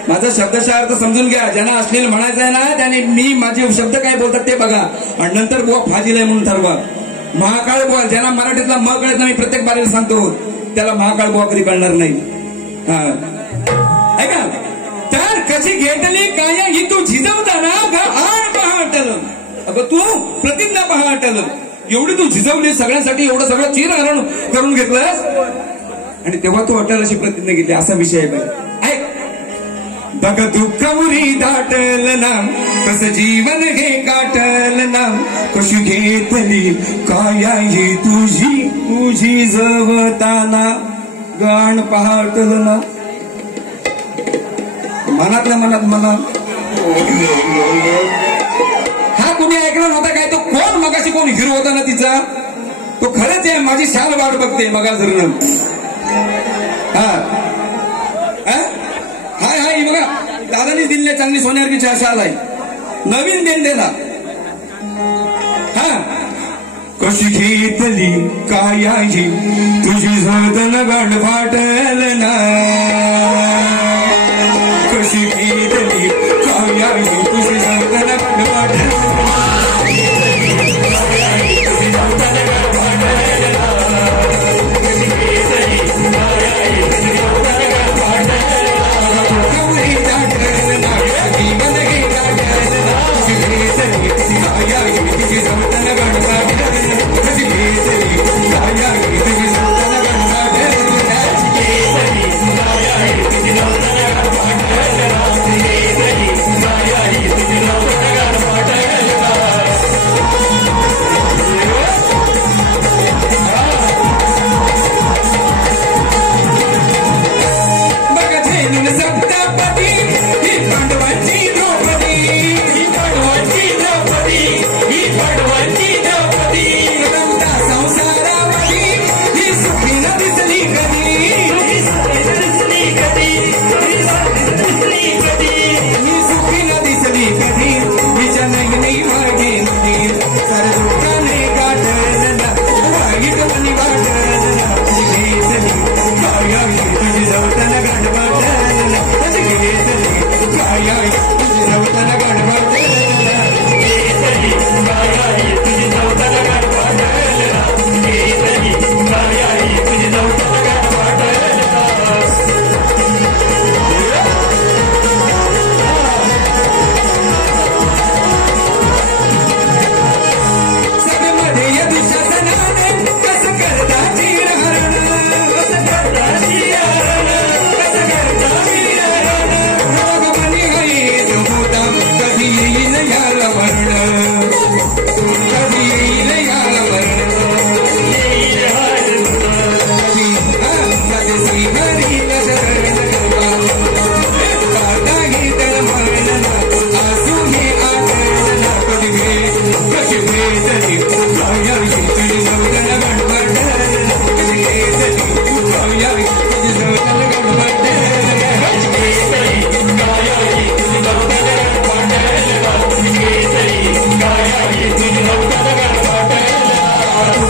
माझा शब्दशः अर्थ समजून घ्या ज्यांना अश्लील म्हणायचं आहे ना त्याने मी माझे शब्द काय बोलतात ते बघा आणि नंतर बुवा फाजील आहे म्हणून ठरवा महाकाळ बुवा ज्यांना मराठीतला म कळत नाही मी प्रत्येक बारीला सांगतो त्याला महाकाळ बुवा कधी कळणार नाही ऐका तर कशी घेतली काया ही तू झिजवताना आण पहा अटल अगं तू प्रतिज्ञा पहा अटल एवढी तू झिजवली सगळ्यांसाठी एवढं सगळं चीरहरण करून घेतलंस आणि तेव्हा तू अटल अशी प्रतिज्ञा घेतली असा विषय आहे बाई ऐक बघ दुःख मुरी दाटल ना कसं जीवन हे काटल ना कशी घेतली काया ही तुझी जवताना गाण पहा अटल ना मनातल्या मनात मला हा कुणी ऐकला नव्हता काय तो कोण मगाशी कोण हिरो होता ना तिचा तो खरंच आहे माझी शाल वाट बघते मगा जर हाय हाय बघा दादानी दिले चांगली सोन्यासारखी शाल आहे नवीन देण देला कशी घेतली काया ही तुझी झळदन गाड फाटल ना कशी घेतली काया ही तुझी झळदन गाड फाटल याला मरण कधी येईल याला मरण श्रीहरीला शरण काटा गीतर मरण आसू हे आठवण कधी कशी भेटली जाऊया इकडे नवतन गणपत कशी भेटली जाऊया इकडे नवतन गणपत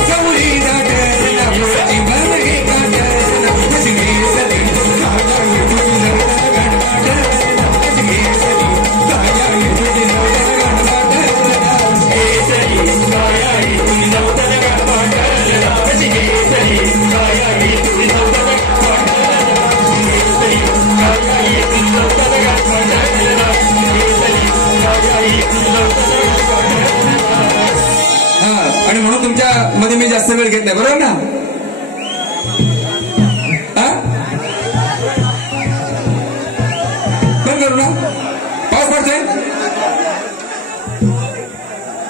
चौली दाटला मोठी मनगे काटला कशी भेटली जाऊया इकडे नवतन गणपत कशी भेटली जाऊया इकडे नवतन आणि म्हणून तुमच्या मध्ये मी जास्त वेळ घेत नाही बरोबर ना पण करू ना पाऊस पडतोय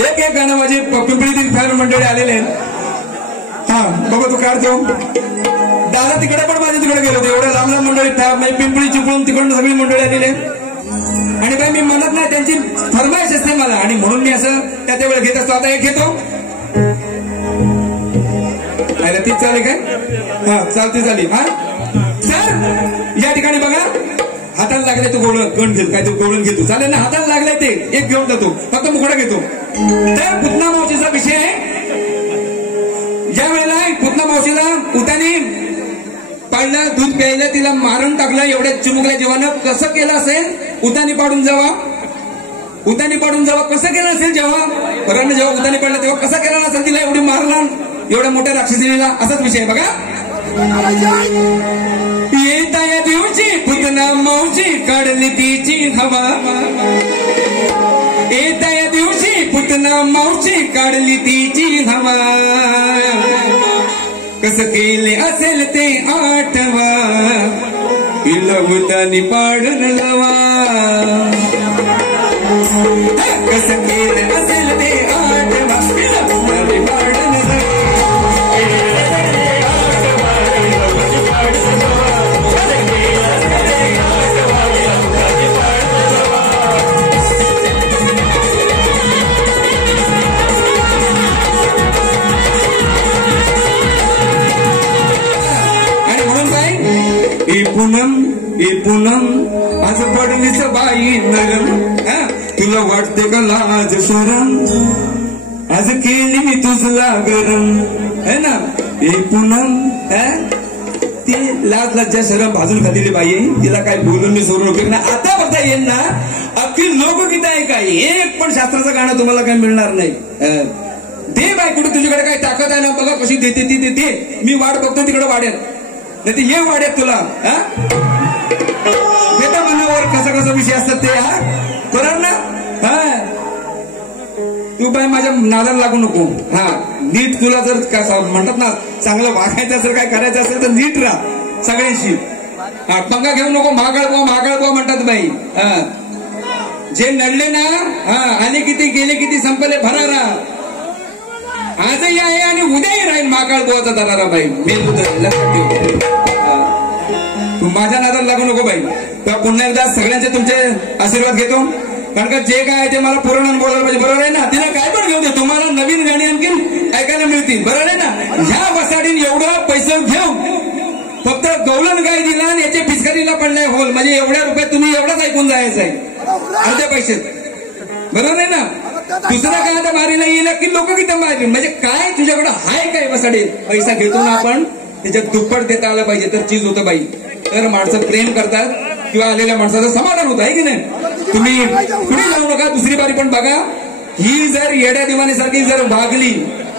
एक गाणं माझी पिंपळीतील फॅन मंडळी आलेले आहेत हा बघा तू काढतो दादा तिकडे पण माझे तिकडे गेलो होते एवढ्या लांब लांब मंडळी पिंपळी चिपळून तिकडून सगळी मंडळी आलेली आणि काही मी म्हणत नाही त्यांची फरमाईश असते मला आणि म्हणून मी असं त्या वेळ घेत असतो आता एक घेतो तीच चालेल काय हा चालते चालेल हा सर या ठिकाणी बघा हाताला लागले तू गण घेतो काय तू गोळून घेतो चालेल ना हाताला लागले ते एक घेऊन जातो फक्त मुकडा घेतो तर पुतना मावशीचा विषय आहे ज्या वेळेला पुतना मावशीला उतानी पाळलं दूध प्यायलं तिला मारून टाकलं एवढ्या चिमुकल्या जीवानं कसं केलं असेल उतानी पाडून जावा कसं केलं असेल जेव्हा वरांना जेव्हा उतानी पाडलं तेव्हा कसं केलं असेल तिला एवढी मारला एवढ्या मोठ्या राक्षसीला असाच विषय आहे बघा येता या दिवशी पुतना मावशी काढली तिची हवा येता या दिवशी पुतना मावशी काढली तिची हवा कसं केले असेल ते आठवा हिला उतानी पाडून लावा कसं केलं असेल ते आठवा हिला उतानी पाडून लावा ए पूनम आज पडलीच बाई नरम तुला वाटते का लाज शरम आज केली मी तुझला गरम है ना ए पूनम ती लाज लज्जा शरम भाजून खाल्लेली बाई तिला काय बोलून मी सोडून उपयोग ना आता बघता येईल ना अख्खी लोकगीत आहे काय एक पण शास्त्राचं गाणं तुम्हाला काय मिळणार नाही दे बाई कुठे तुझ्याकडे काय ताकद आहे ना बघा कशी देते ती देते मी वाट बघतो तिकडे वाड्यात नाही ते ये वाड्यात तुला देता मनावर कसा विषय असतात ते बरोबर ना तू बाई माझ्या नादाला लागू नको नीट तुला जर म्हणतात ना चांगलं वागायचं असेल काय करायचं असेल तर नीट राहा सगळ्यांशी पंगा घेऊ नको महागाळ म्हणतात बाई जे नडले ना आले किती गेले किती संपले भरारा आजही आहे आणि उद्याही राहील महाकाळ बुवाचा दरारा बाई मेल लक्षात ठेव तू माझ्या नादाला लागू नको बाई तेव्हा पुन्हा एकदा सगळ्यांचे तुमचे आशीर्वाद घेतो कारण का जे काय आहे ते मला पुराण बोलायला पाहिजे बरोबर आहे ना तिला काय पण घेऊ दे तुम्हाला नवीन गाणी आणखीन ऐकायला मिळतील बरोबर आहे ना ह्या वसाडीन एवढं पैसे घेऊ फक्त गवलन गाय दिला आणि याच्या पिचकारीला पडलाय होल म्हणजे एवढ्या रुपयात तुम्ही एवढंच ऐकून जायचं आहे अर्ध्या पैशात बरोबर आहे ना दुसरा काय आता मारीला येईल की लोक किती मारतील म्हणजे काय तुझ्याकडे हाय काय वसाडे पैसा घेतो ना आपण त्याच्यात दुप्पट देता आलं पाहिजे तर चीज होतं बाई तर माणसं प्रेम करतात किंवा आलेल्या माणसाचं समाधान होतं आहे की नाही तुम्ही पुढे जाऊ नका दुसरी बारी पण बघा ही जर येड्या दिवाणीसारखी जर वागली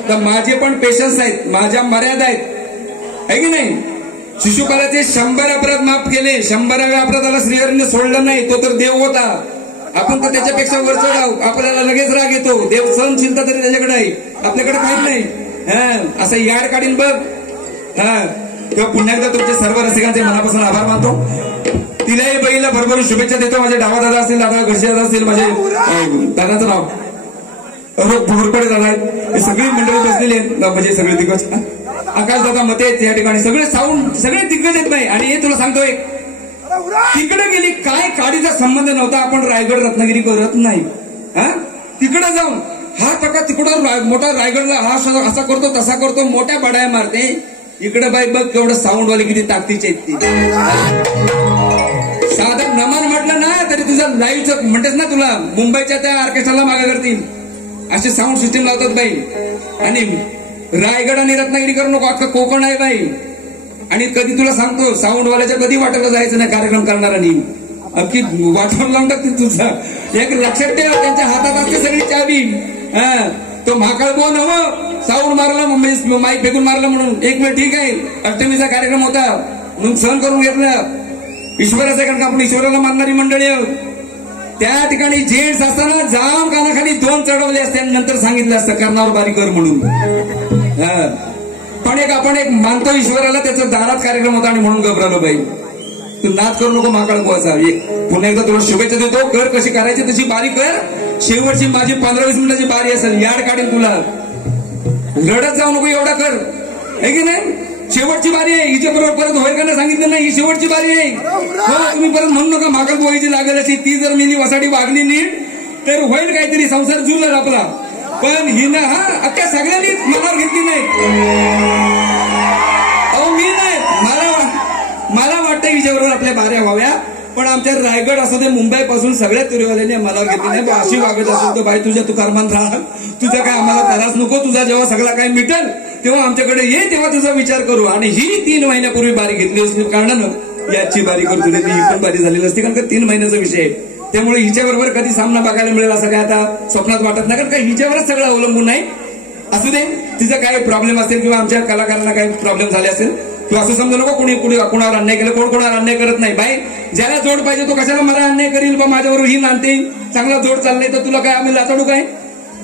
तर माझे पण पेशन्स आहेत माझ्या मर्यादा आहेत आहे की नाही शिशुपालाचे 100 अपराध माफ केले 100व्या अपराधाला श्रीहरीने सोडलं नाही तो तर देव होता आपण तर त्याच्यापेक्षा वर चढाव आपल्याला लगेच राग येतो देव सहनशीलता तरी त्याच्याकडे आहे आपल्याकडे काहीच नाही असं याड काढील बघ तेव्हा पुन्हा एकदा तुमच्या सर्व रसिकांचे मनापासून आभार मानतो तिलाही बहिणीला भरभरून शुभेच्छा देतो. माझे डावा दादा असतील, दादा घरचे दादा असतील, माझे दादाचं नाव भोरपडे दादा आहेत, हे सगळी मंडळी बसलेली आहेत. म्हणजे सगळे दिग्गज आकाश दादा मते आहेत या ठिकाणी, सगळे साऊंड सगळे दिग्गज आहेत नाही. आणि हे तुला सांगतो एक, तिकडे गेली काय काडीचा संबंध नव्हता, आपण रायगड रत्नागिरी करत नाही. हा तिकडे जाऊन हा टका तिकडं मोठा रायगडला हा असा करतो तसा करतो, मोठ्या बडाया मारते. इकडे बाई बघ केवढं साऊंडवाले किती ताकदीचे आहेत ती. साधं नमान म्हटलं ना तरी तुझं लाईव्हचं म्हणतेस ना, तुला मुंबईच्या त्या ऑर्केस्ट्राला मागे करतील असे साऊंड सिस्टीम लावतात बाई. आणि रायगड आणि रत्नागिरी करू नको, अख्खं कोकण आहे बाई. आणि कधी तुला सांगतो साऊंडवाल्याच्या कधी वाटायला जायचं नाही कार्यक्रम करणाऱ्यांनी, अगदी वाटून लावून टाकतील तुझं. एक लक्षात ठेव, त्यांच्या हातात असते सगळी चावी. तो महाकाळ बोन हवं साऊंड मारला, मुंबई माईक फेकून मारलं म्हणून एक वेळ ठीक आहे, अष्टमीचा कार्यक्रम होता म्हणून सहन करून घेतलं. ईश्वराचं कारण आपण ईश्वराला मानणारी मंडळी आहोत. त्या ठिकाणी जेंट्स असताना जाम कानाखाली 2 चढवले असते आणि नंतर सांगितलं असतं कर्णावर बारी कर म्हणून. पण आपण एक मानतो ईश्वराला, त्याचा दारात कार्यक्रम होता आणि म्हणून घबरालो बाई. तू नाच करू नको महाकाळ गोवाचा. पुन्हा एकदा तुला शुभेच्छा देतो, कर कशी करायची तशी बारी कर. शेवटची माझी 15-20 मिनिटाची बारी असेल, याड काढेल तुला. रडत जाऊ नको, एवढा कर आहे की नाही. शेवटची बारी आहे, हिच्या बरोबर परत होईल का नाही सांगितलं नाही, ही शेवटची बारी आहे. हो तुम्ही परत म्हणू नका महाकाळ गोवाची लागेल अशी. ती जर मिली वसाडी वागली नीट तर होईल काहीतरी, संसार जुळणार आपला. पण हिनं अख्ख्या सगळ्यांनी मनावर घेतली नाही. अहो मी नाही, मला वाटतं हिच्याबरोबर आपल्या बाऱ्या व्हाव्या, पण आमच्या रायगड असू दे मुंबई पासून सगळ्या तुरीवाल्यांनी मला घेतली नाही. अशी वागत असेल तर बाई तुझ्या तू कर्मात राहा, तुझा काय आम्हाला त्रास नको. तुझा जेव्हा सगळा काय मिटल तेव्हा आमच्याकडे ये, तेव्हा तुझा विचार करू. आणि ही 3 महिन्यापूर्वी बारी घेतली असली कारणानं याची बारी करतो, ही पण बारी झाली नसती, कारण का 3 महिन्याचा विषय आहे. त्यामुळे हिच्याबरोबर कधी सामना बघायला मिळेल असं काय आता स्वप्नात वाटत नाही, कारण का हिच्यावरच सगळं अवलंबून नाही. असू दे, तिचा काही प्रॉब्लेम असेल किंवा आमच्या कलाकारांना काही प्रॉब्लेम झाले असेल तू असं समजू नको कोणावर अन्याय केलं. कोण कोणावर अन्याय करत नाही बाई. ज्याला जोड पाहिजे तो कशाला मला अन्याय करील बा, माझ्याबरोबर ही नांदते. चांगला जोड चाललाय तर तुला काय आम्ही लाचाडू काय.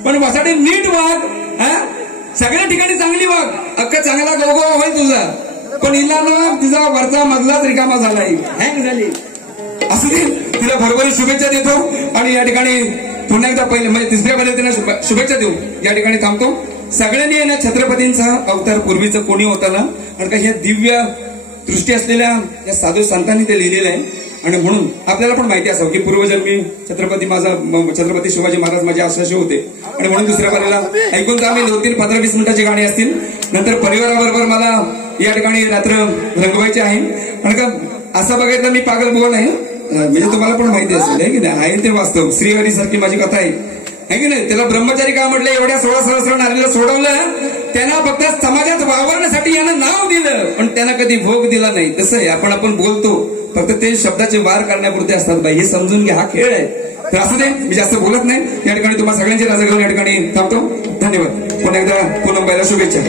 पण वसाडी नीट वाग, सगळ्या ठिकाणी चांगली वाग, अख्खा चांगला गोगो होईल तुझा. पण हिला ना तिचा वरचा मधलाच रिकामा झालाय, हँग झाली. असू दे, तिला भरभरी शुभेच्छा देतो. आणि या ठिकाणी पुन्हा एकदा पहिले म्हणजे तिसऱ्या पद्धतीने शुभेच्छा देऊ. या ठिकाणी थांबतो. सगळ्यांनी आहे ना छत्रपतींचा अवतार पूर्वीचं कोणी होता ना, कारण का ह्या दिव्य दृष्टी असलेल्या या साधू संतांनी ते लिहिलेलं आहे. आणि म्हणून आपल्याला पण माहिती असावं की पूर्वजन्मी छत्रपती शिवाजी महाराज माझे आश्रय होते. आणि म्हणून दुसऱ्या पाऱ्याला ऐकून तर आम्ही 2-3 15-20 मिनिटाची गाणी असतील. नंतर परिवाराबरोबर मला या ठिकाणी रात्र रंगवायची आहे. कारण का असं बघायचं मी पागल बोल आहे, म्हणजे तुम्हाला पण माहिती असेल आहे की नाही, आहे ते वास्तव. श्रीहरी सारखी माझी कथा आहे की नाही. त्याला ब्रह्मचारी का म्हटलं, एवढ्या 16 सहस्र नारीला सोडवलं. त्यांना फक्त समाजात वावरण्यासाठी यानं नाव दिलं, पण त्यांना कधी भोग दिला नाही. तसं आहे, आपण बोलतो फक्त ते शब्दाचे वार करण्यापुरते असतात बाई, हे समजून घ्या, हा खेळ आहे. तर असू दे, मी जास्त बोलत नाही. या ठिकाणी तुम्हाला सगळ्यांची राजा घेऊन या ठिकाणी थांबतो. धन्यवाद. पुन्हा एकदा पूनमबाईला शुभेच्छा.